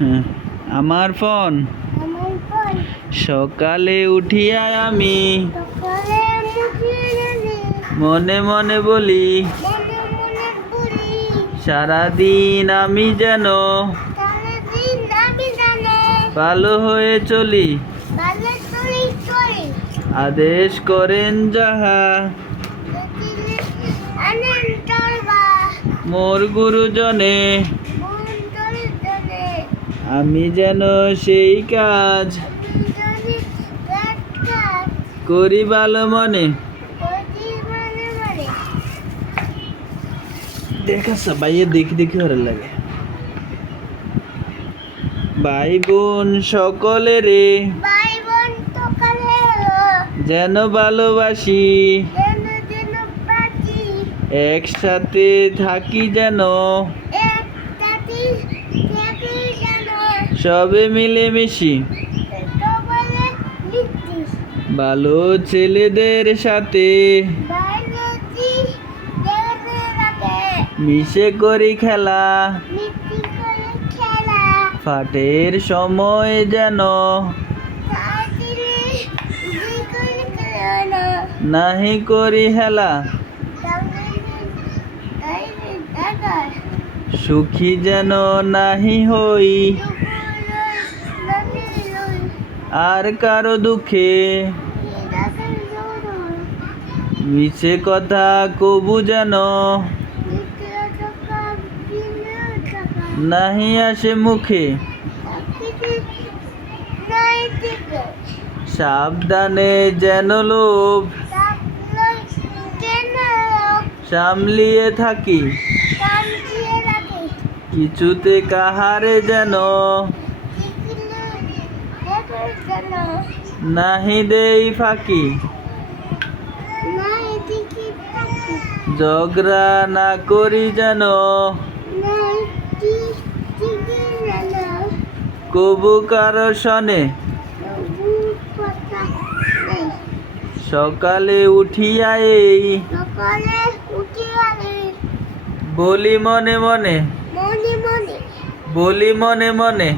হ্যাঁ, আমার ফোন সকালে উঠিয়া আমি মনে মনে বলি সারাদিন আমি যেন ভালো হয়ে চলি। আদেশ করেন যাহা মোর গুরুজনে, আমি যেন সেই কাজ করি ভালো মনে। দেখা সবাই দেখি দেখি ভালো লাগে। ভাই বোন সকলেরে যেন ভালোবাসি, একসাথে থাকি যেন সবে মিলেমিশি, ভালো ছেলেদের সাথে মিশে করি খেলা, ফাটের সময় যেন নাহি করি হেলা, সুখী যেন নাহি হই আর কারো দুঃখে, মিছে কথা কবু যেন নাহি আসে মুখে, সাবধানে যেন লোভ সামলিয়ে থাকি, কিছুতে কাহারে যেন নাহি দেই ফাঁকি, ঝগড়া না করি যেন কবু কারো শনে, সকালে উঠিয়া এই বলি মনে মনে, বলি মনে মনে।